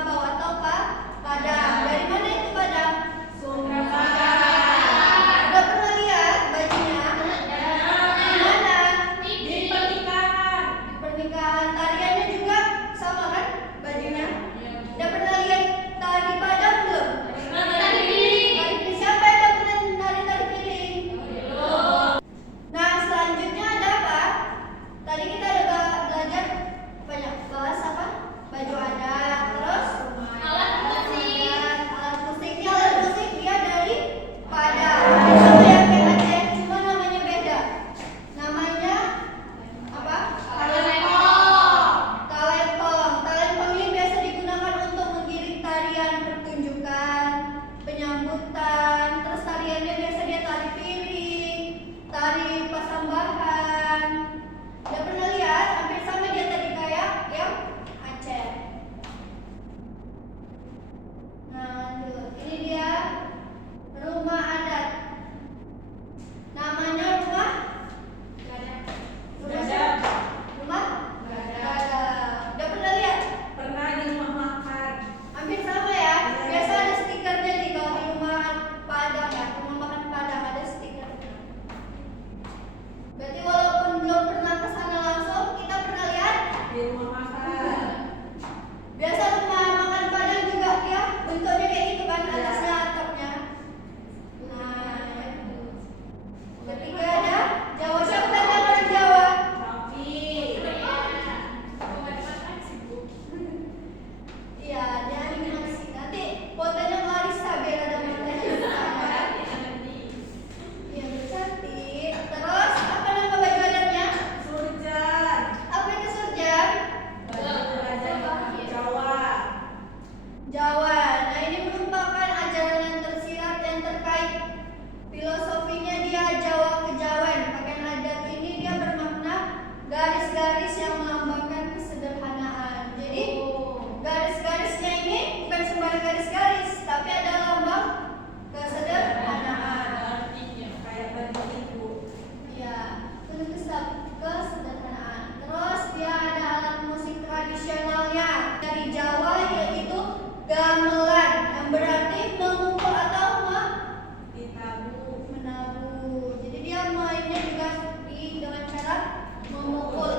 Minangkabau atau Padang. Dari mana itu Padang? Sumatera Barat. Udah pernah lihat bajunya? Di mana? Di pernikahan. Di pernikahan. Tariannya juga sama kan bajunya? Udah pernah lihat tari Padang belum? Tari piring. Tari piring. Siapa yang udah pernah nari tari piring? Nah, selanjutnya ada apa? Tadi kita ada belajar banyak bahas apa? Baju adat, terus Alat musik. alat musik. Ini alat musik dia dari Padang. Sama ya kayak Aceh, cuma namanya beda. Namanya apa? Talempong. Talempong. Talempong ini biasa digunakan untuk mengiring tarian pertunjukan, penyambutan. Terus tariannya biasa dia tari piring, tari pasambahan. Udah pernah lihat? Hampir sama dia tadi kayak yang Aceh. Nah, dulu. Ini dia rumah adat. Namanya rumah Gadang. Rumah Gadang. Udah pernah lihat? Pernah di rumah makan. Hampir sama ya. Biasa ada stikernya nih kalau di rumah Padang ya. Rumah makan Padang ada stikernya. Berarti walaupun belum pernah ke sana langsung, kita pernah lihat. Di rumah makan. Biasa rumah makan Padang juga ya bentuknya kayak gitu kan, atasnya atapnya. Nah, ketiga ada Jawa. Siapa tadi orang Jawa? Tapi. Iya, dia animasi. Nanti fotonya Clarissa biar ada fotonya. Iya, cantik. Terus apa nama baju adatnya? Surjan. Apa itu surjan? Baju adat Jawa. Jawa. Nah, ini merupakan ajaran yang tersirat yang terkait filosofinya dia Jawa kejawen. Pakaian adat ini dia bermakna garis-garis yang melambangkan kesederhanaan. Jadi garis-garisnya ini bukan sembarang garis-garis, tapi ada lambang kesederhanaan. Kayak baju ibu. Iya, kesederhanaan. Terus dia ada alat musik tradisionalnya dari Jawa yaitu gamelan, yang berarti memukul atau Ditabuh. menabuh. Jadi dia mainnya juga dengan cara memukul.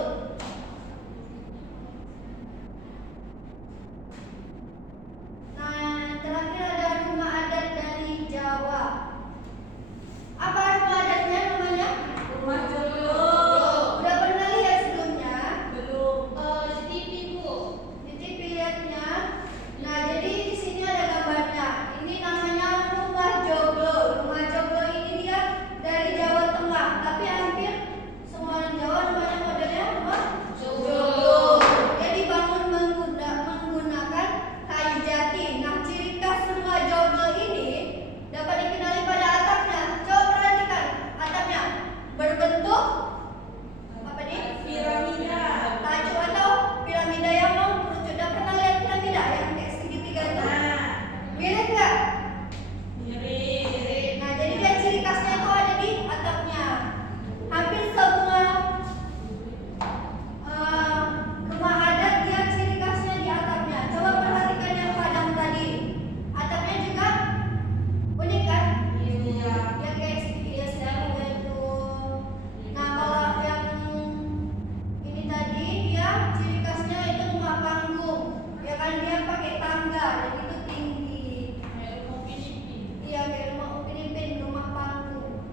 Nah, terakhir ada rumah adat dari Jawa. Apa rumah adatnya namanya? Rumah joglo. Udah pernah lihat sebelumnya? Belum. Di TV Bu. Di TV lihatnya. Nah, jadi di sini ada gambarnya. Ini namanya rumah joglo. Rumah joglo ini dia dari Jawa Tengah, tapi hampir semua orang Jawa namanya modelnya rumah joglo. Dia dibangun menggunakan kayu jati. Nah, ciri khas rumah joglo ini dapat dikenali pada atapnya. Coba perhatikan atapnya berbentuk apa nih? Piramida. Tajuk atau piramida yang mengerucut. Udah pernah lihat piramida yang kayak segitiga itu? Nah, Mirip nggak? mirip. Nah, jadi dia ciri khasnya itu ada di atapnya. Hampir semua rumah adat dia ciri khasnya di atapnya. Coba perhatikan yang Padang tadi. Atapnya juga unik kan? Iya. Yang kayak segitiga itu. Nah, kalau yang ini tadi dia ciri khasnya itu rumah panggung. Ya kan dia pakai tangga dan itu tinggi. Iya, kayak rumah Upin Ipin, rumah panggung.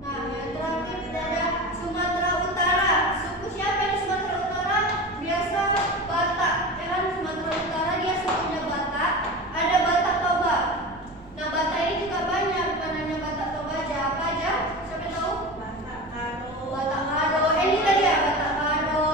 Nah, yang terakhir kita ada Sumatera Utara. Suku siapa yang Sumatera Utara? Biasa Batak. Ya kan Sumatera Utara dia sukunya Batak. Ada Batak Toba. Nah, Batak ini juga banyak. Bukan hanya Batak Toba aja. Apa aja? Siapa tahu? Batak Karo. Batak Karo. Ini tadi ya Batak Karo,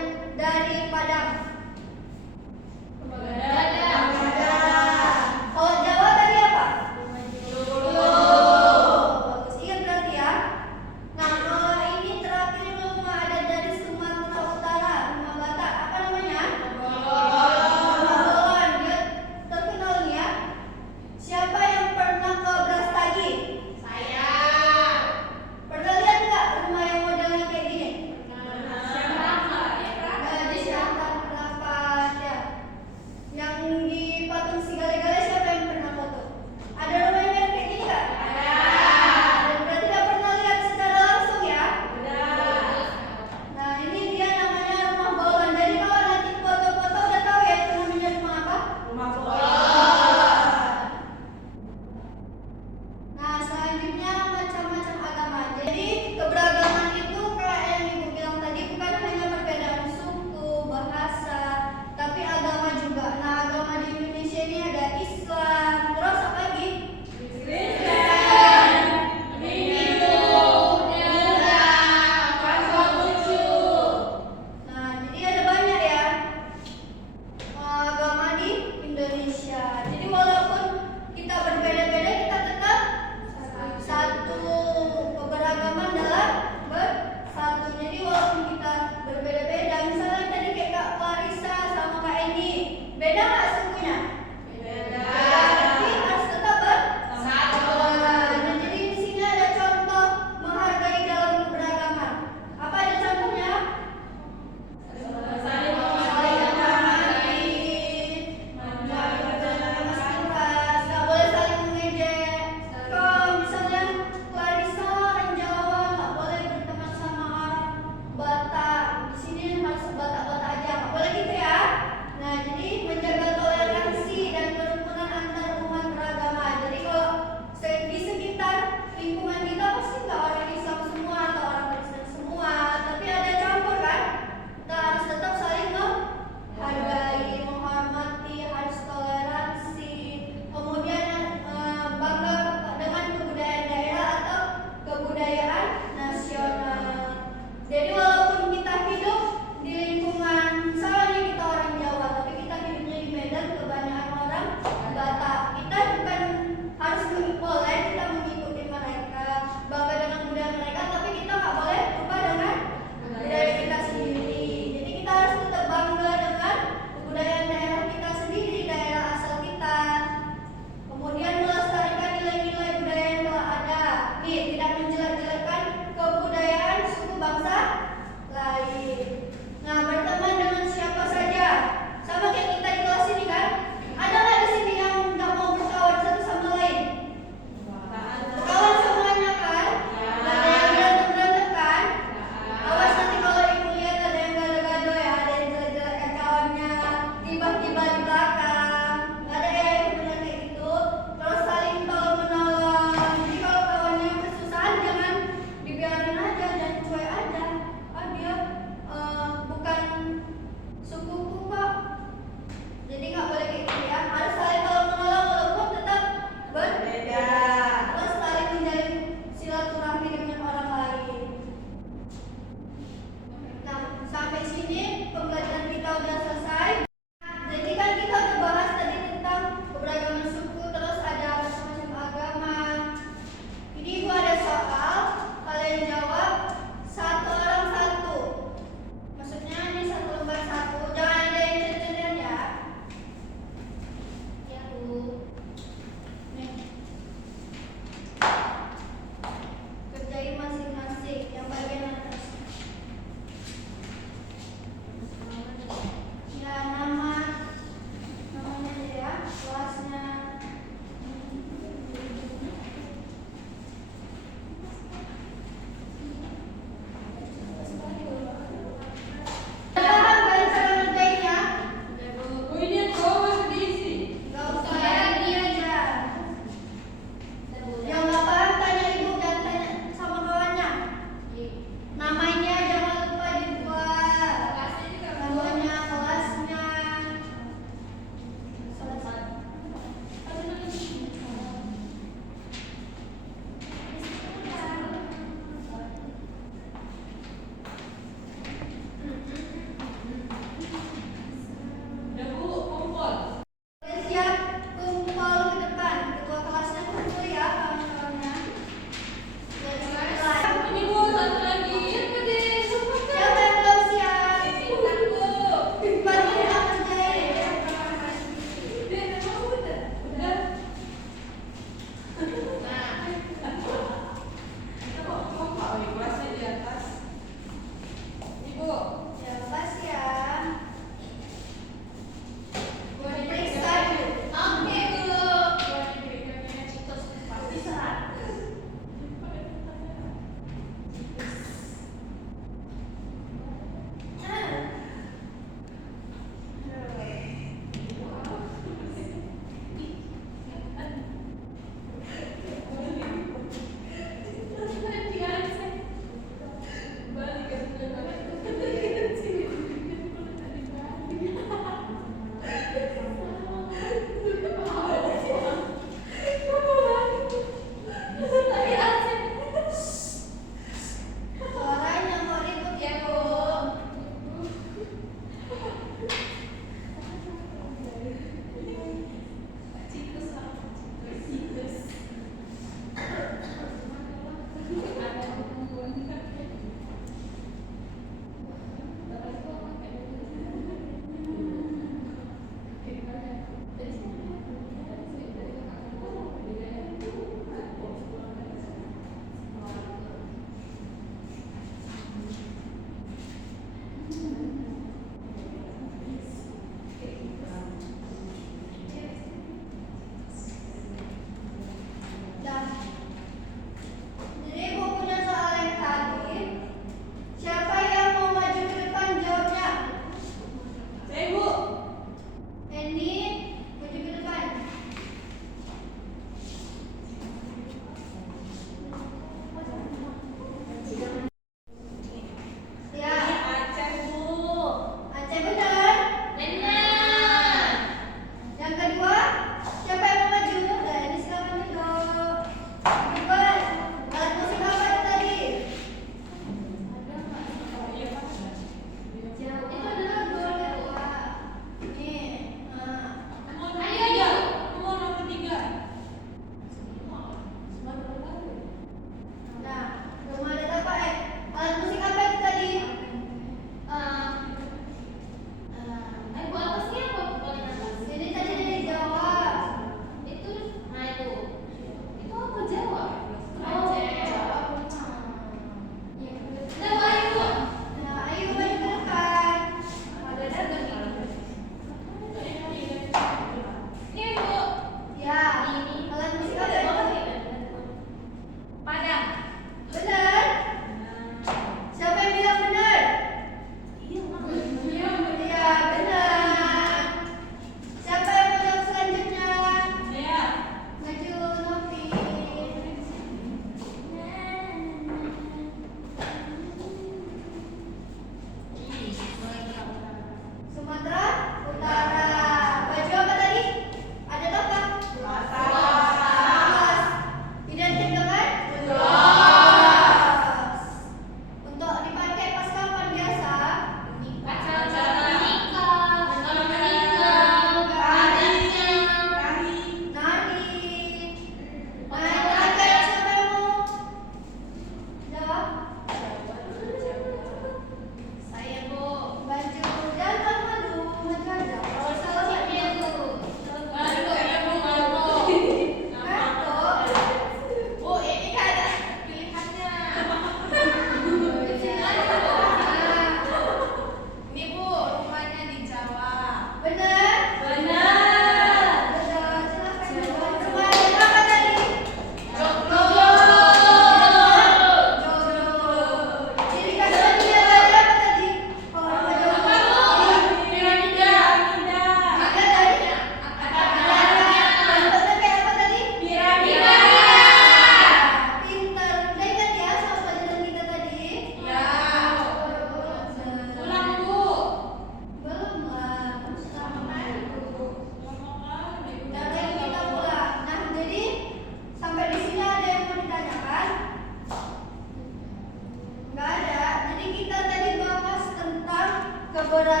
berada